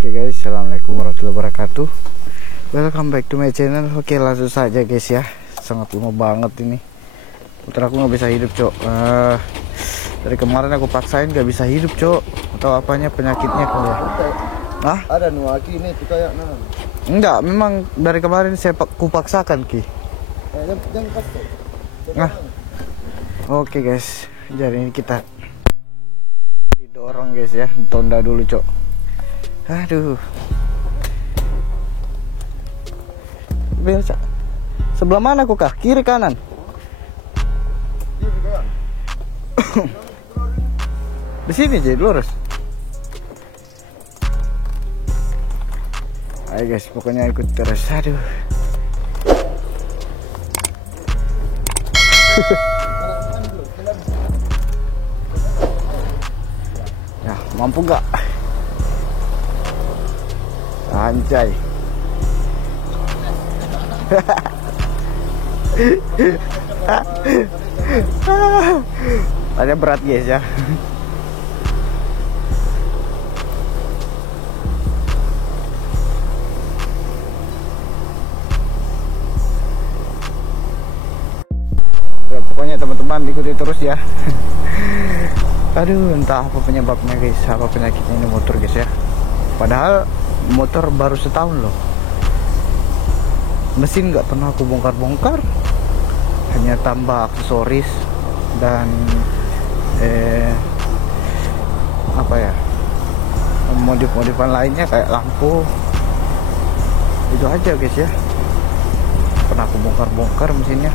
Oke guys, assalamualaikum warahmatullahi wabarakatuh. Welcome back to my channel. Oke, langsung saja guys ya. Sangat lama banget ini. Putra aku nggak bisa hidup cok. Dari kemarin aku paksain nggak bisa hidup cok. Atau apanya penyakitnya kok ya? Hah? Ada nuaki ini tuh kayak nah. Enggak, memang dari kemarin saya kupaksakan ki. Jangan kasih. Nah. Oke guys, jadi ini kita didorong guys ya. Tonda dulu cok. Aduh. Biasa. Sebelah mana kok kah? Kiri kanan? Kiri kanan. Di sini jadi lurus. Ayo guys, pokoknya ikut terus. Aduh. Ya, mampu gak? Anjay. Ada berat guys ya. Ya pokoknya teman-teman ikuti terus ya. Aduh, entah apa penyebabnya guys, apa penyakitnya ini motor guys ya. Padahal motor baru setahun loh. Mesin nggak pernah aku bongkar-bongkar, hanya tambah aksesoris dan apa ya, modif-modifan lainnya kayak lampu. Itu aja guys ya. Pernah aku bongkar-bongkar mesinnya.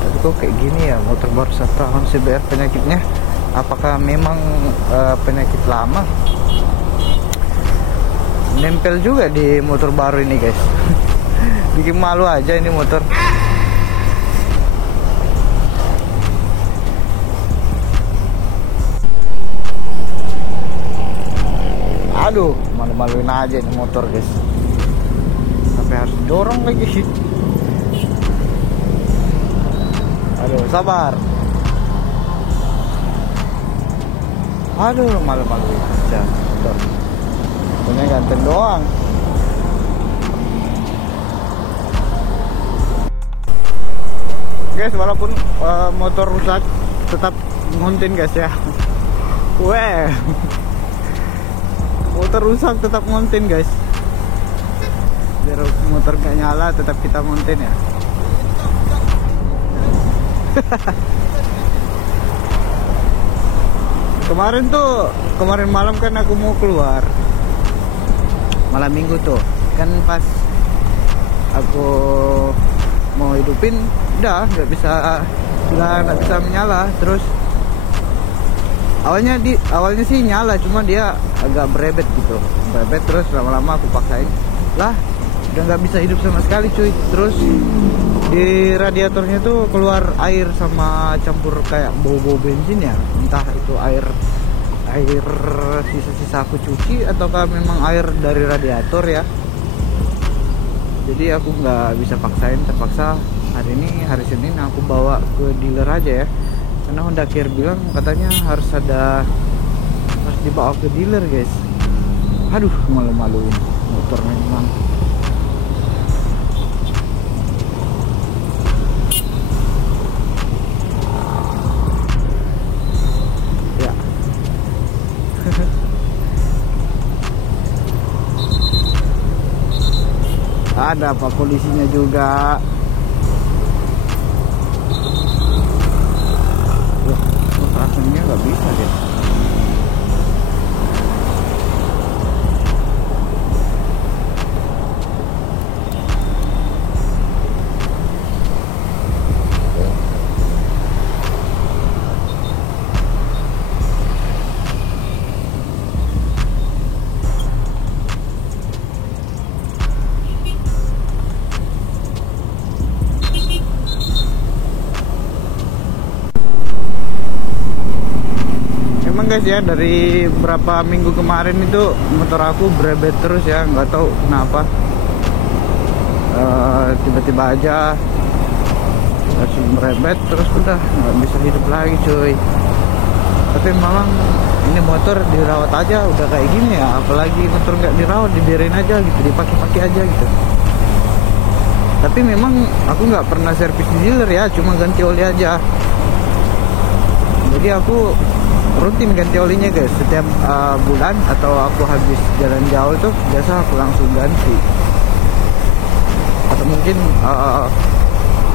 Tapi kok kayak gini ya, motor baru setahun CBR penyakitnya. Apakah memang penyakit lama? Nempel juga di motor baru ini guys. Bikin malu aja ini motor. Aduh, malu-maluin aja ini motor guys. Sampai harus dorong lagi. Aduh, sabar. Aduh, malu-maluin aja motor. Punya ganteng doang. Guys, walaupun motor rusak tetap ngontin guys ya. Weh. Motor rusak tetap ngontin guys. Biar motor gak nyala tetap kita ngontin ya. Kemarin malam kan aku mau keluar. Malam minggu tuh kan pas aku mau hidupin udah nggak bisa menyala. Terus awalnya sih nyala, cuma dia agak berebet gitu, terus lama-lama aku paksain lah udah nggak bisa hidup sama sekali cuy. Terus di radiatornya tuh keluar air sama campur kayak bau-bau bensin ya, entah itu air sisa-sisa aku cuci ataukah memang air dari radiator ya. Jadi aku nggak bisa paksain, terpaksa hari Senin aku bawa ke dealer aja ya, karena Honda Care bilang katanya harus dibawa ke dealer guys. Aduh, malu-maluin motor memang. Ada apa polisinya juga. Wah, rasanya nggak bisa deh. Guys ya, dari berapa minggu kemarin itu motor aku berebet terus ya, nggak tahu kenapa. Tiba-tiba aja langsung merebet terus udah nggak bisa hidup lagi cuy. Tapi memang ini motor dirawat aja udah kayak gini ya, apalagi motor nggak dirawat, dibiarin aja gitu, dipakai-pakai aja gitu. Tapi memang aku nggak pernah servis di dealer ya, cuma ganti oli aja. Jadi aku rutin ganti olinya guys, setiap bulan atau aku habis jalan jauh itu biasa aku langsung ganti. Atau mungkin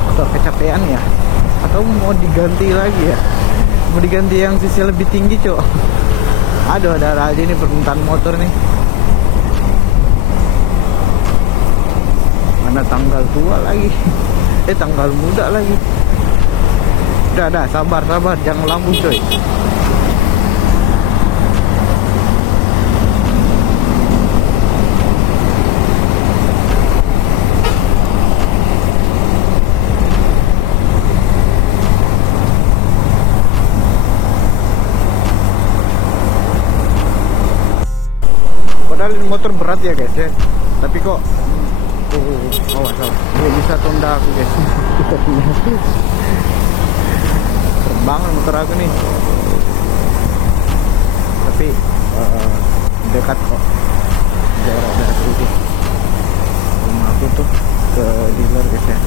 atau kecapean ya, atau mau diganti lagi ya, mau diganti yang sisi lebih tinggi cok. Aduh, ada aja nih permintaan motor nih. Mana tanggal tua lagi, tanggal muda lagi. Udah, sabar, jangan lambung coy. Padahal ini motor berat ya guys ya, tapi kok salah, dia bisa tunda aku guys. Banget motor aku nih, tapi dekat kok jarak dari itu rumah aku tuh ke dealer guys ya.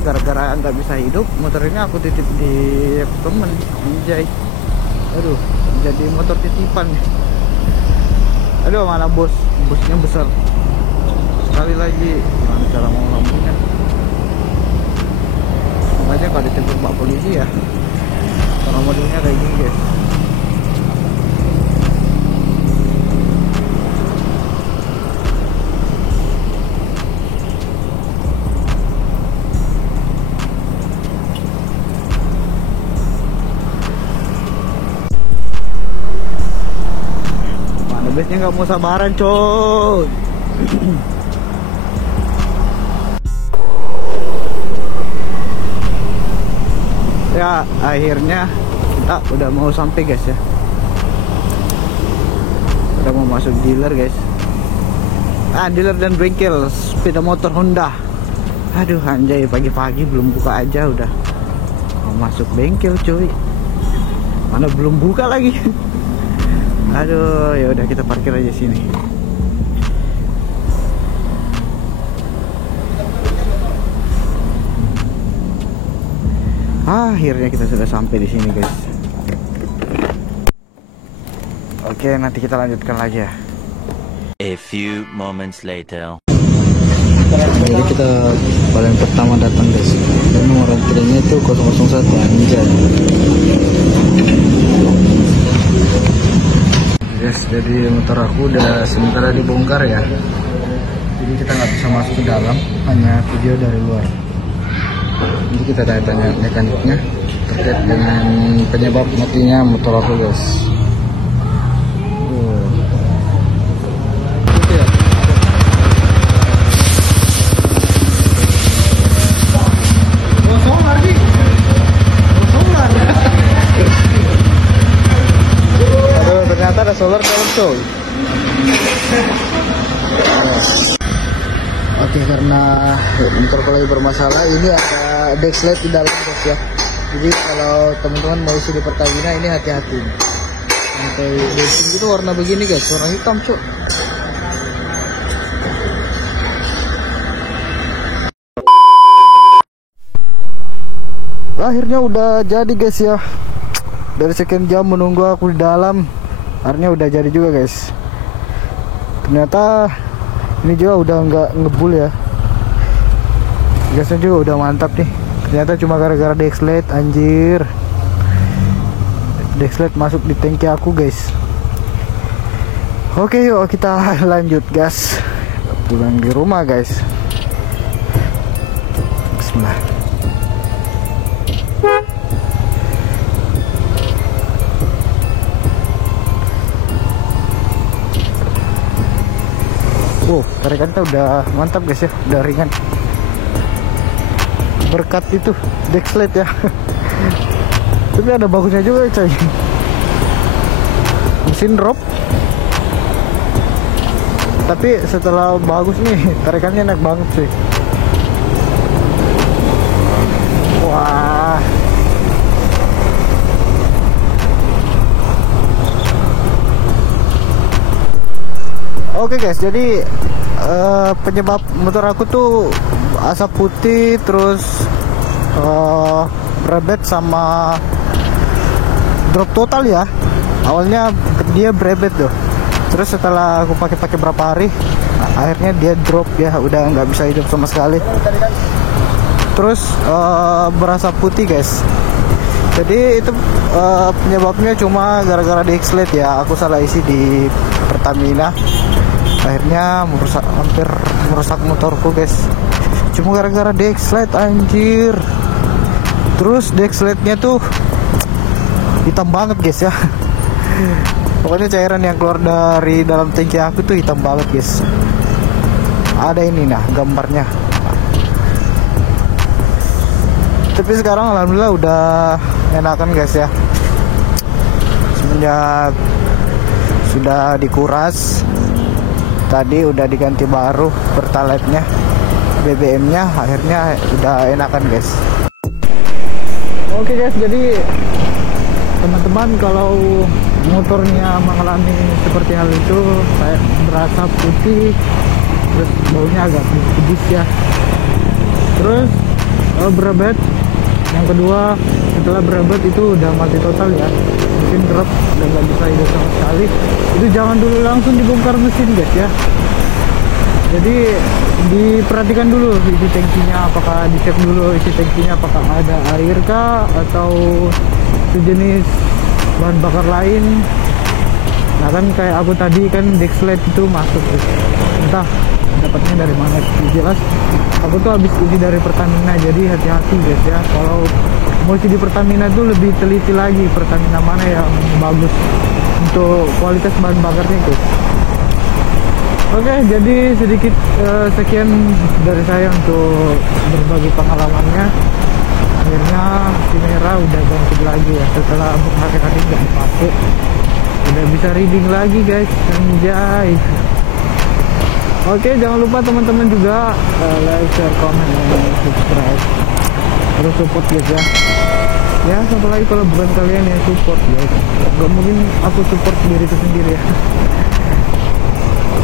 Gara-gara nggak bisa hidup, motor ini aku titip di temen anjay. Aduh, jadi motor titipan. Aduh, mana bosnya besar sekali lagi, gimana cara mau lambungnya. Makanya kalau dititip Pak polisi ya, kalau modelnya kayak gini guys. Biasanya nggak mau sabaran coy. Ya akhirnya kita udah mau sampai guys ya, udah mau masuk dealer guys. Dealer dan bengkel sepeda motor Honda. Aduh anjay, pagi-pagi belum buka aja udah mau masuk bengkel cuy, mana belum buka lagi. Aduh, ya udah kita parkir aja sini. Akhirnya kita sudah sampai di sini, guys. Oke, nanti kita lanjutkan lagi ya. A few moments later. Jadi kita paling pertama datang guys, dan nomor antriannya itu 001 anjay. Guys, jadi motor aku udah sementara dibongkar ya. Jadi kita nggak bisa masuk ke dalam, hanya video dari luar. Nanti kita tanya mekaniknya terkait dengan penyebab matinya motor aku guys. Ternyata ada solar dalam coy. Oke, karena motor lagi bermasalah, ini ada backslide di dalam guys ya. Jadi kalau teman-teman mau isi di Pertamina ini hati-hati. Sampai bensin itu warna begini guys, warna hitam coy. Akhirnya udah jadi guys ya. Dari sekian jam menunggu aku di dalam, akhirnya udah jadi juga guys. Ternyata ini juga udah nggak ngebul ya, gasnya juga udah mantap nih. Ternyata cuma gara-gara backslide anjir, backslide masuk di tangki aku guys. Oke, yuk kita lanjut gas pulang di rumah guys. Bismillah. Tarikan kita udah mantap guys ya, udah ringan berkat itu backslide ya. Tapi ada bagusnya juga coy. Mesin drop. Tapi setelah bagus nih, tarikannya enak banget sih. Wah. Oke guys, jadi penyebab motor aku tuh asap putih, terus berebet sama drop total ya. Awalnya dia berebet tuh, terus setelah aku pakai berapa hari, akhirnya dia drop ya, udah nggak bisa hidup sama sekali. Terus berasap putih guys. Jadi itu penyebabnya cuma gara-gara Dexlet ya. Aku salah isi di Pertamina, akhirnya hampir merusak motorku guys. Cuma gara-gara Dexlet anjir. Terus Dexletnya tuh hitam banget guys ya. Pokoknya cairan yang keluar dari dalam tangki aku tuh hitam banget guys. Ada ini nah gambarnya. Tapi sekarang alhamdulillah udah enakan guys ya. Semenjak sudah dikuras, tadi udah diganti baru pertalite-nya, BBM-nya, akhirnya udah enakan guys. Oke guys, jadi teman-teman kalau motornya mengalami seperti hal itu, kayak berasa putih, terus baunya agak pedis ya, terus berebet. Yang kedua, setelah berebet itu udah mati total ya, mesin drop, udah nggak bisa hidup sama sekali. Itu jangan dulu langsung dibongkar mesin guys ya. Jadi diperhatikan dulu isi tangkinya, apakah dicek dulu isi tangkinya apakah ada air kah atau sejenis bahan bakar lain. Nah kan kayak aku tadi kan Dexlet itu masuk guys, entah dapatnya dari mana. Jelas aku tuh habis uji dari Pertamina, jadi hati-hati guys ya. Kalau mau uji di Pertamina tuh lebih teliti lagi Pertamina mana yang bagus untuk kualitas bahan bakarnya guys. Oke, jadi sedikit sekian dari saya untuk berbagi pengalamannya. Akhirnya si merah udah ganti lagi ya, setelah berhari-hari nggak dipakai, udah bisa reading lagi guys. Anjay. Oke, jangan lupa teman-teman juga like, share, komen, dan subscribe. Terus support guys ya. Ya, satu lagi kalau bukan kalian yang support guys, gak mungkin aku support diriku sendiri ya.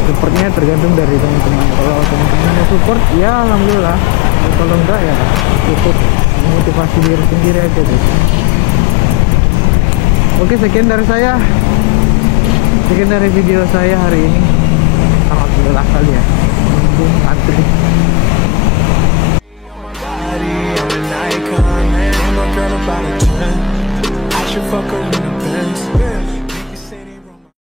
Supportnya tergantung dari teman-teman. Kalau teman-temannya support, ya alhamdulillah. Kalau enggak ya cukup motivasi diri sendiri aja guys. Oke, sekian dari saya. Sekian dari video saya hari ini. Alhamdulillah kali ya, antri.